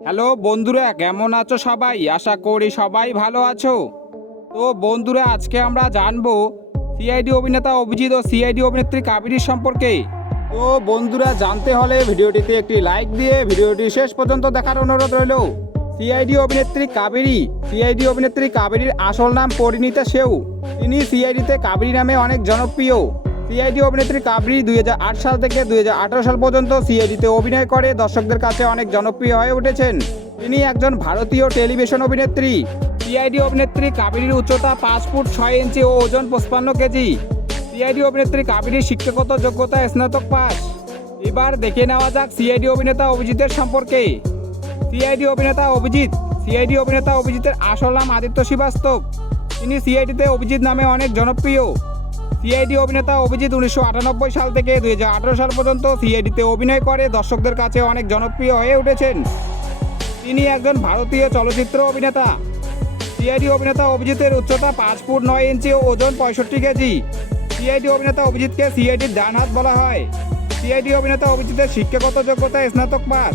Hello বন্ধুরা, কেমন আছো সবাই? আশা করি সবাই ভালো আছো। তো বন্ধুরা, আজকে আমরা জানব সিআইডি অভিনেতা অভিজিৎ ও সিআইডি অভিনেত্রী কাবেরীর সম্পর্কে। তো বন্ধুরা, জানতে হলে ভিডিওটিতে একটি লাইক দিয়ে ভিডিওটি শেষ পর্যন্ত দেখার অনুরোধ রইল। সিআইডি অভিনেত্রী কাবেরী সিআইডি অভিনেত্রী কাবেরীর আসল নাম পরিণীতা সেউ তিনি সিআইডিতে কাবেরী নামে অনেক জনপ্রিয়। সিআইডি অভিনেত্রী কাবরি দুই হাজার আট সাল থেকে দুই হাজার আঠেরো সাল পর্যন্ত সিআইডিতে অভিনয় করে। দর্শকদের কাছে অনেক জনপ্রিয় হয়ে উঠেছেন। তিনি একজন ভারতীয় টেলিভিশন অভিনেত্রী। সিআইডি অভিনেত্রী কাবেরীর উচ্চতা পাঁচ ফুট ছয় ইঞ্চি ও ওজন পঁচপান্ন কেজি। সিআইডি অভিনেত্রী কাবেরীর শিক্ষাগত যোগ্যতা স্নাতক পাস। এবার দেখে নেওয়া যাক সিআইডি অভিনেতা অভিজিতের সম্পর্কে। সিআইডি অভিনেতা অভিজিৎ সিআইডি অভিনেতা অভিজিতের আসল নাম আদিত্য শ্রীবাস্তব। তিনি সিআইডিতে অভিজিৎ নামে অনেক জনপ্রিয়। সিআইডি অভিনেতা অভিজিৎ উনিশশো আটানব্বই সাল থেকে দুই হাজার আঠারো সাল পর্যন্ত সিআইডিতে অভিনয় করে। দর্শকদের কাছে অনেক জনপ্রিয় হয়ে উঠেছেন। তিনি একজন ভারতীয় চলচ্চিত্র অভিনেতা। সিআইডি অভিনেতা অভিজিতের উচ্চতা পাঁচ ফুট নয় ইঞ্চি ওজন পঁয়ষট্টি কেজি। সিআইডি অভিনেতা অভিজিৎকে সিআইডির ডান হাত বলা হয়। সিআইডি অভিনেতা অভিজিতের শিক্ষাগত যোগ্যতা স্নাতক পাস